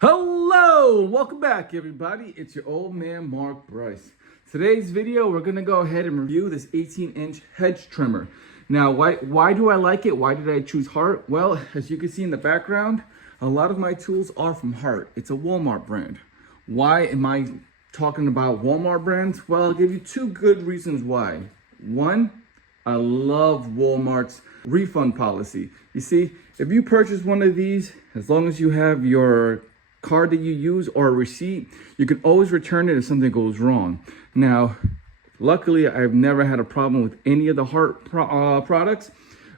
Hello, welcome back everybody. It's your old man Mark Bryce. Today's video, we're gonna go ahead and review this 18-inch hedge trimmer. Now, why do I like it? Why did I choose Hart? Well, as you can see in the background, a lot of my tools are from Hart. It's a Walmart brand. Why am I talking about Walmart brands? Well, I'll give you two good reasons why. One, I love Walmart's refund policy. You see, if you purchase one of these, as long as you have your card that you use or a receipt, you can always return it if something goes wrong. Now, luckily, I've never had a problem with any of the Hart products,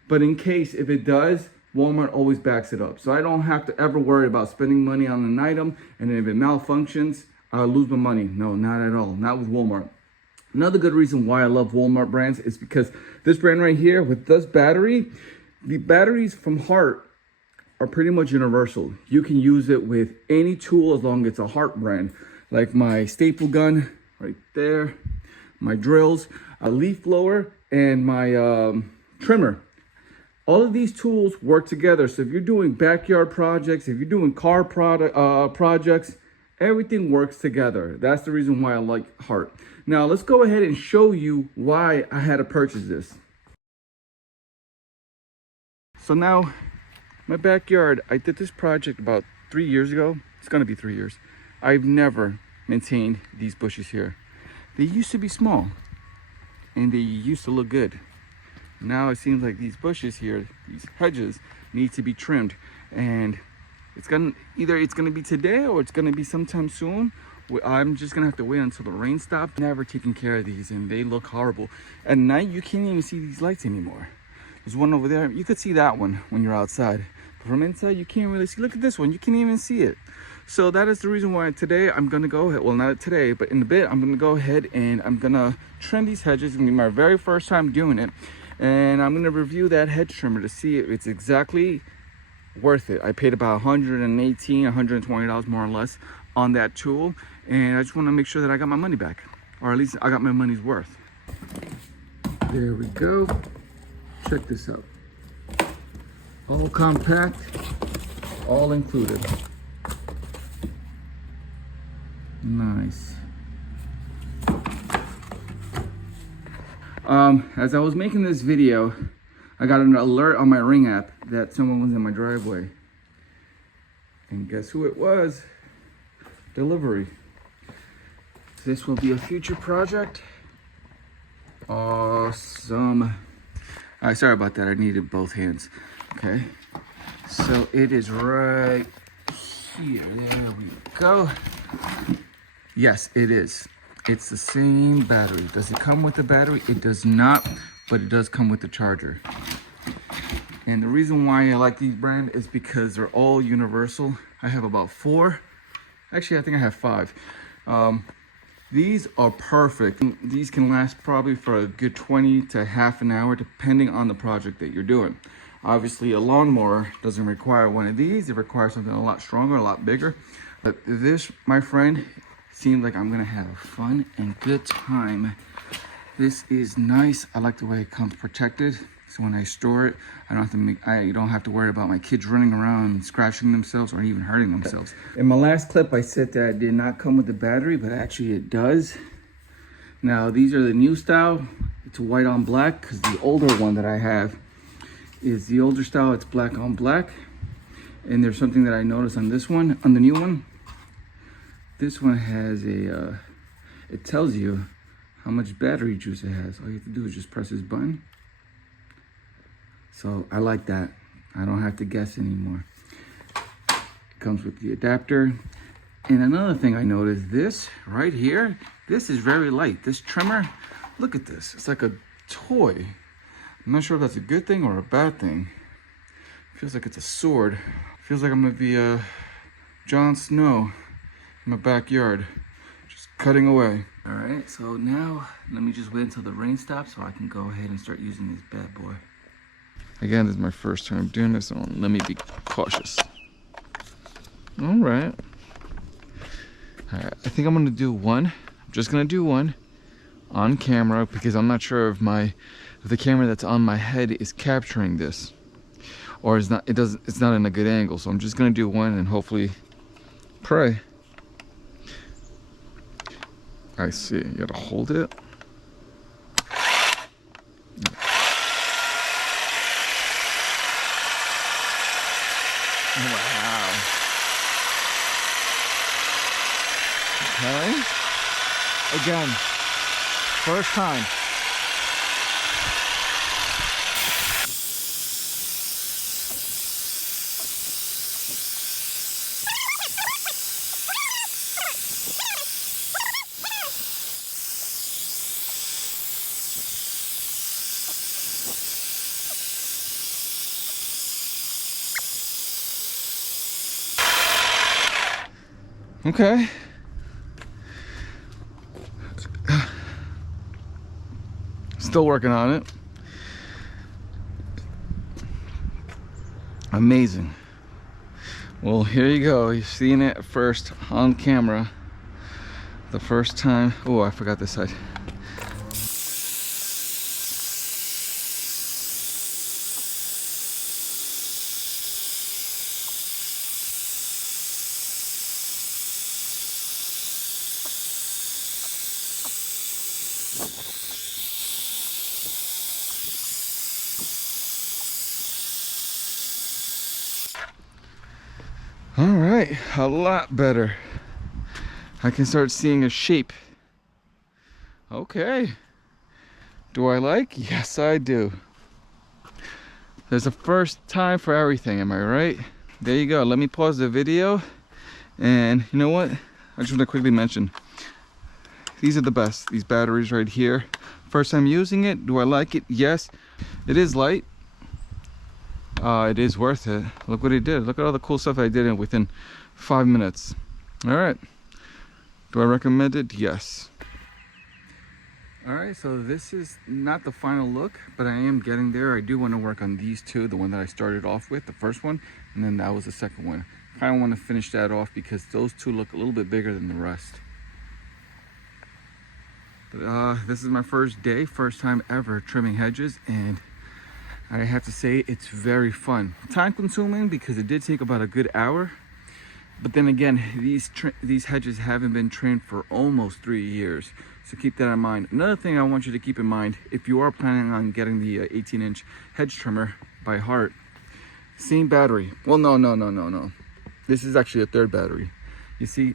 but in case if it does, Walmart always backs it up. So I don't have to ever worry about spending money on an item, and then if it malfunctions, I'll lose my money. No, not at all, not with Walmart. Another good reason why I love Walmart brands is because this brand right here with this battery, the batteries from Hart are pretty much universal. You can use it with any tool as long as it's a Hart brand, like my staple gun right there, my drills, a leaf blower, and my trimmer. All of these tools work together. So if you're doing backyard projects, if you're doing car projects, everything works together. That's the reason why I like Hart. Now let's go ahead and show you why I had to purchase this. So now, my backyard, I did this project about 3 years ago. It's gonna be 3 years. I've never maintained these bushes here. They used to be small and they used to look good. Now it seems like these bushes here, these hedges, need to be trimmed, and it's gonna be today or it's gonna be sometime soon. I'm just gonna have to wait until the rain stops. Never taking care of these and they look horrible. At night you can't even see these lights anymore. There's one over there. You could see that one when you're outside, but from inside you can't really see. Look at this one, you can't even see it. So that is the reason why today I'm gonna go ahead, well, not today, but in a bit, I'm gonna go ahead and I'm gonna trim these hedges. It's gonna be my very first time doing it, and I'm gonna review that hedge trimmer to see if it's exactly worth it. I paid about $118, $120 more or less on that tool, and I just want to make sure that I got my money back, or at least I got my money's worth. There we go. Check this out. All compact, all included. Nice. As I was making this video, I got an alert on my Ring app that someone was in my driveway. And guess who it was? Delivery. This will be a future project. Awesome. All right, sorry about that. I needed both hands. Okay. So it is right here. There we go. Yes, it is. It's the same battery. Does it come with the battery? It does not, but it does come with the charger. And the reason why I like these brands is because they're all universal. I have about 4. Actually, I think I have 5. These are perfect. These can last probably for a good 20 to half an hour, depending on the project that you're doing. Obviously, a lawnmower doesn't require one of these. It requires something a lot stronger, a lot bigger. But this, my friend, seems like I'm gonna have a fun and good time. This is nice. I like the way it comes protected. So when I store it, I don't have to worry about my kids running around and scratching themselves or even hurting themselves. In my last clip, I said that it did not come with the battery, but actually it does. Now, these are the new style. It's white on black, because the older one that I have is the older style. It's black on black. And there's something that I noticed on this one, on the new one. This one has a, it tells you how much battery juice it has. All you have to do is just press this button. So I like that. I don't have to guess anymore. It comes with the adapter. And another thing I noticed, this right here, this is very light. This trimmer, look at this. It's like a toy. I'm not sure if that's a good thing or a bad thing. It feels like it's a sword. It feels like I'm gonna be Jon Snow in my backyard, just cutting away. All right, so now let me just wait until the rain stops so I can go ahead and start using this bad boy. Again, this is my first time doing this, so let me be cautious. All right. All right, I think I'm gonna do one. I'm just gonna do one on camera because I'm not sure if the camera that's on my head is capturing this, or it's not. It's not in a good angle. So I'm just gonna do one, and hopefully pray. I see. You gotta hold it. Wow. Okay. Again, first time. Okay. Still working on it. Amazing. Well, here you go. You're seeing it first on camera. The first time. Oh, I forgot this side. All right, a lot better. I can start seeing a shape. Okay. Do I like? Yes, I do. There's a first time for everything, am I right? There you go. Let me pause the video. And you know what? I just want to quickly mention, these are the best. These batteries right here. First time using it. Do I like it? Yes. It is light. It is worth it. Look what he did. Look at all the cool stuff I did within 5 minutes. All right. Do I recommend it? Yes. All right, so this is not the final look, but I am getting there. I do want to work on these two, the one that I started off with, the first one, and then that was the second one. I kind of want to finish that off because those two look a little bit bigger than the rest. But this is my first day, first time ever trimming hedges, and I have to say it's very fun. Time consuming because it did take about a good hour. But then again, these hedges haven't been trimmed for almost 3 years. So keep that in mind. Another thing I want you to keep in mind, if you are planning on getting the 18-inch hedge trimmer by Hart, same battery. Well, no. This is actually a third battery. You see,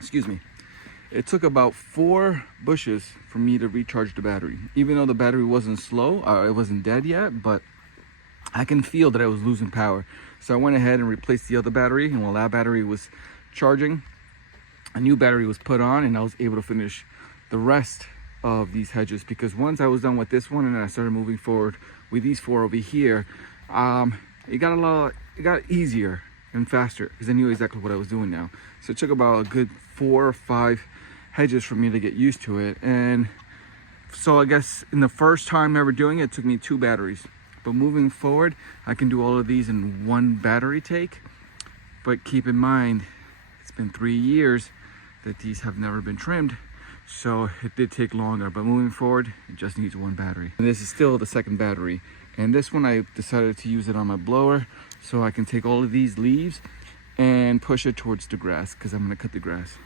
excuse me. It took about 4 bushes for me to recharge the battery. Even though the battery wasn't slow, it wasn't dead yet, but I can feel that I was losing power. So I went ahead and replaced the other battery, and while that battery was charging, a new battery was put on, and I was able to finish the rest of these hedges, because once I was done with this one and I started moving forward with these 4 over here, it got easier and faster because I knew exactly what I was doing now. So it took about a good 4 or 5 hedges for me to get used to it. And so I guess in the first time ever doing it, it took me 2 batteries. But moving forward, I can do all of these in 1 battery take. But keep in mind, it's been 3 years that these have never been trimmed. So it did take longer, but moving forward, it just needs 1 battery. And this is still the second battery. And this one, I decided to use it on my blower so I can take all of these leaves and push it towards the grass, because I'm gonna cut the grass.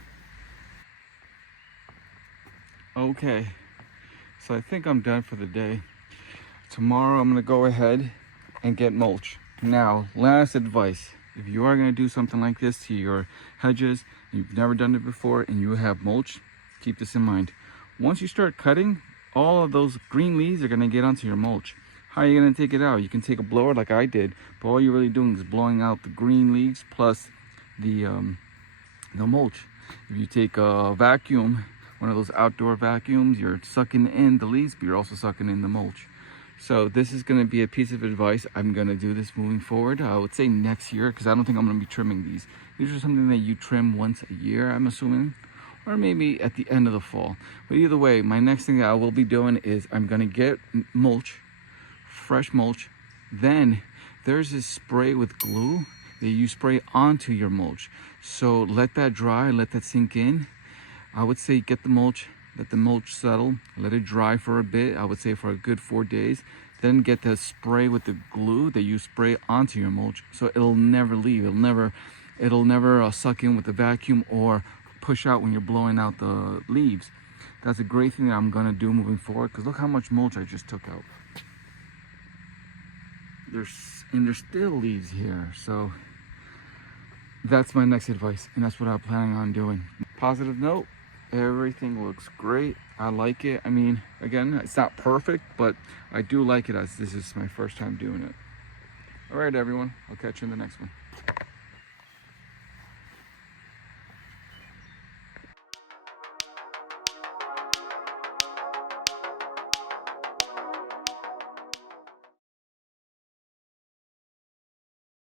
Okay, so I think I'm done for the day. Tomorrow I'm gonna go ahead and get mulch. Now, last advice, if you are gonna do something like this to your hedges, you've never done it before and you have mulch, keep this in mind. Once you start cutting, all of those green leaves are gonna get onto your mulch. How are you gonna take it out? You can take a blower like I did, but all you're really doing is blowing out the green leaves plus the mulch. If you take a vacuum, one of those outdoor vacuums, you're sucking in the leaves, but you're also sucking in the mulch. So this is going to be a piece of advice. I'm going to do this moving forward. I would say next year, because I don't think I'm going to be trimming these. These are something that you trim once a year, I'm assuming, or maybe at the end of the fall. But either way, my next thing that I will be doing is I'm going to get mulch, fresh mulch. Then there's this spray with glue that you spray onto your mulch. So let that dry, let that sink in. I would say get the mulch, let the mulch settle, let it dry for a bit. I would say for a good 4 days. Then get the spray with the glue that you spray onto your mulch, so it'll never leave. It'll never it'll never suck in with the vacuum or push out when you're blowing out the leaves. That's a great thing that I'm gonna do moving forward, because look how much mulch I just took out. There's still leaves here, so that's my next advice, and that's what I'm planning on doing. Positive note, everything looks great. I like it. I mean, again, it's not perfect, but I do like it, as this is my first time doing it. All right, everyone, I'll catch you in the next one.